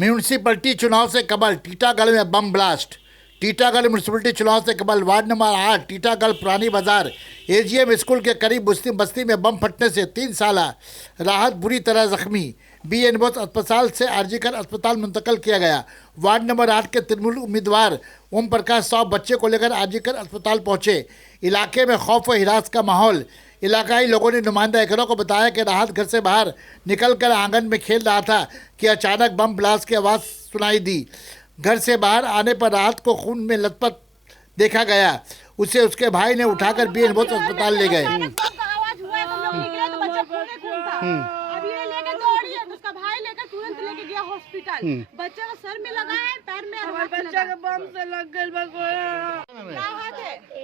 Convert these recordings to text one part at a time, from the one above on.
Municipality चुनाव से कबल टीटागढ़ में बम ब्लास्ट। टीटागढ़ म्यूनिसिपैलिटी चुनाव से कबल वार्ड नंबर 8 टीटागढ़ पुरानी बाजार एजीएम स्कूल के करीब मुस्लिम बस्ती में बम फटने से 3 साला राहत बुरी तरह जख्मी। बीएन बोस अस्पताल से आरजीकर अस्पताल मुंतकिल किया गया। वार्ड नंबर 8 के तृणमूल उम्मीदवार ओम प्रकाश साव बच्चे को लेकर आरजीकर अस्पताल पहुंचे। इलाके में खौफ व हिरास का माहौल। इलाकाई लोगों ने नुमाइंदा एकरों को बताया कि राहत घर से बाहर निकलकर आंगन में खेल रहा था कि अचानक बम ब्लास्ट की आवाज़ सुनाई दी। घर से बाहर आने पर राहत को खून में लथपथ देखा गया। उसे उसके भाई ने उठाकर बीएन बोस अस्पताल ले गए। बच्चे को सर में लगा है, पैर में और बच्चा के बम से लग गई।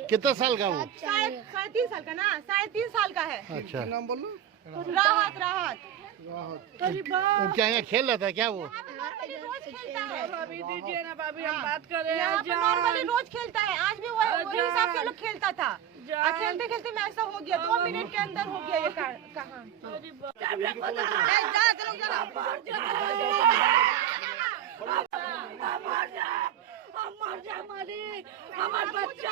कितना साल का वो? 3.5 साल का ना, 3.5 साल का है। अच्छा, नाम बोलो। राहत क्या यहाँ खेल रहा था क्या वो? रोज खेलता है। भाभी दीजिए ना भाभी, हम बात करें। यहाँ पे नॉर्मली रोज खेलता है, आज भी वही हिसाब से लोग खेलता था। खेलते खेलते में ऐसा हो गया, 2 मिनट के अंदर हो गया ये कहाँ। हमारे बच्चा